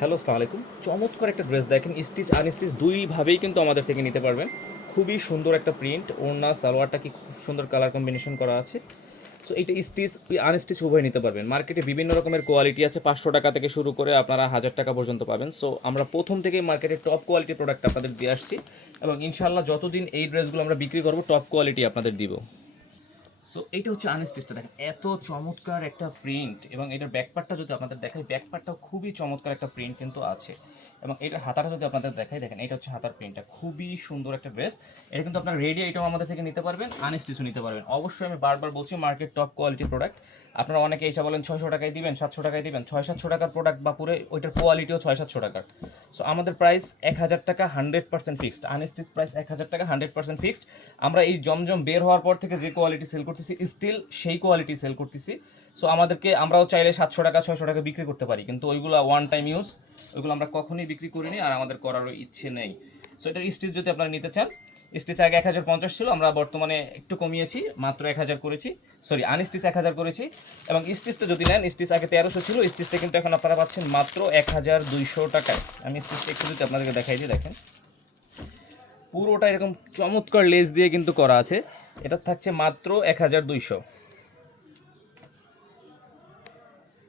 Hello, আসসালামু আলাইকুম। চমৎকার একটা ড্রেস দেখেন, স্টিচ আনস্টিচ দুইভাবেই কিন্তু আমাদের থেকে নিতে পারবেন। খুবই সুন্দর একটা প্রিন্ট, ওড়না সালোয়ারটা কি খুব সুন্দর কালার কম্বিনেশন করা আছে। সো এইটা স্টিচ আনস্টিচ উভয় নিতে পারবেন। মার্কেটে বিভিন্ন রকমের কোয়ালিটি আছে, 500 টাকা থেকে শুরু করে আপনারা 1000 টাকা পর্যন্ত পাবেন। সো আমরা প্রথম থেকেই মার্কেটে টপ কোয়ালিটির প্রোডাক্ট আপনাদের দিয়ে আসছি এবং ইনশাল্লাহ যতদিন এই ড্রেসগুলো আমরা বিক্রি করবো টপ কোয়ালিটি আপনাদের দিব। সো এইটা হচ্ছে আনস্টিচটা, দেখেন এত চমৎকার একটা প্রিন্ট এবং এটার ব্যাকপার্টটা যদি আপনাদের দেখাই, ব্যাকপার্টটাও খুবই চমৎকার একটা প্রিন্ট কিন্তু আছে। এবং এটার হাতাটা যদি আপনাদের দেখাই, দেখেন এটা হচ্ছে হাতার প্রিন্টটা, খুবই সুন্দর একটা ড্রেস। এটা কিন্তু আপনার রেডি আইটেম আমাদের থেকে নিতে পারবেন, আনস্টিচও নিতে পারবেন। অবশ্যই আমি বারবার বলছি মার্কেট টপ কোয়ালিটি প্রোডাক্ট। আপনারা অনেকে এসে বলেন 600 টাকায় দিবেন, 700 টাকায় দিবেন, 600-700 টাকার প্রোডাক্ট বা পুরো ওইটার কোয়ালিটিও 600-700 টাকার। সো আমাদের প্রাইস 1000 টাকা 100% ফিক্সড, আনস্টিচ প্রাইস 1000 টাকা 100% ফিক্সড। আমরা এই জমজম বের হওয়ার পর থেকে যে কোয়ালিটি সেল করতেছি স্টিল সেই কোয়ালিটি সেল করতেছি। সো আমাদেরকে আমরাও চাইলে 700 টাকা 600 টাকা বিক্রি করতে পারি, কিন্তু ওইগুলো ওয়ান টাইম ইউজ, ওইগুলো আমরা কখনোই বিক্রি করিনি আর আমাদের করারও ইচ্ছে নেই। সো এটার স্টিচ যদি আপনারা নিতে চান, স্টিচ আগে 1050 ছিল, আমরা বর্তমানে একটু কমিয়েছি, মাত্র 1000 করেছি। সরি, আনস্টিচ 1000 করেছি। এবং স্টিচটা যদি নেন, স্টিচ আগে 1300 ছিল, স্টিচটা কিন্তু এখন আপনারা পাচ্ছেন মাত্র 1200 টাকায়। আমি স্টিচটা একটু যদি আপনাদেরকে দেখাই দিই, দেখেন পুরোটা এরকম চমৎকার লেস দিয়ে কিন্তু করা আছে। এটা থাকছে মাত্র 1200।